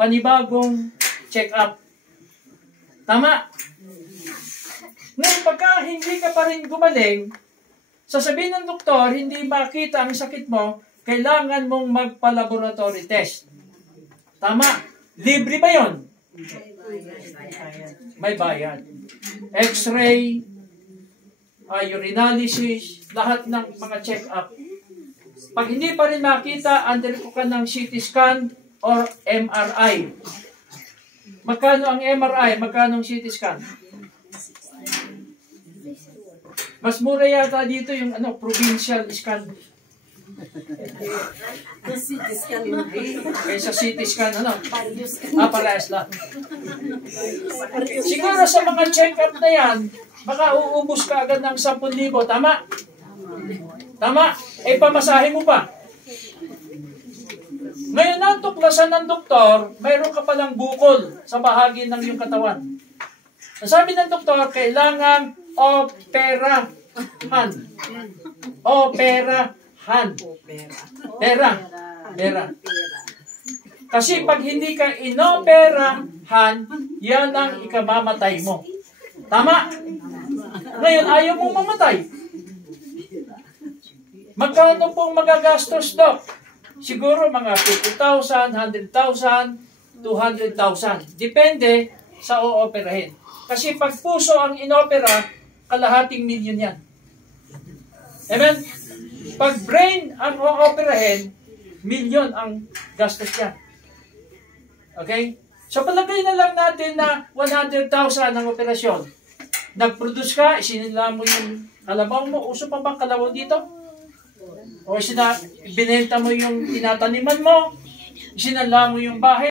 panibagong check-up. Tama? Ngayon, pagka hindi ka pa rin gumaling, sasabihin ng doktor, hindi makita ang sakit mo, kailangan mong magpa-laboratory test. Tama? Libre ba yun? May bayad. X-ray, urinalysis, lahat ng mga check-up. Pag hindi pa rin makita, undergo ka ng CT scan or MRI. Magkano ang MRI? Magkano ang CT scan? Mas mura yata dito yung provincial scan. Kaysa CT scan, parehas lang. Siguro sa mga check-up na yan, baka uubos ka agad ng 10,000. Tama? Tama? Pamasahe mo pa. Ngayon, ang tuklasan ng doktor, mayroon ka palang bukol sa bahagi ng iyong katawan. Sabi ng doktor, kailangan operahan. Operahan. Pera. Kasi pag hindi ka inoperahan, yan ang ikamamatay mo. Tama? Ngayon, ayaw mong mamatay. Magkano pong magagastos, Dok? Siguro mga 50,000, 100,000, 200,000. Depende sa ooperahin. Kasi pag puso ang inopera, kalahating milyon yan. Amen? Pag brain ang ooperahin, milyon ang gastos niya. Okay? So palagay na lang natin na 100,000 ang operasyon. Nag-produce ka, isinila mo yung kalabaw mo. Uso pa ba kalabaw dito? O binenta mo yung tinataniman mo, isinala mo yung bahay.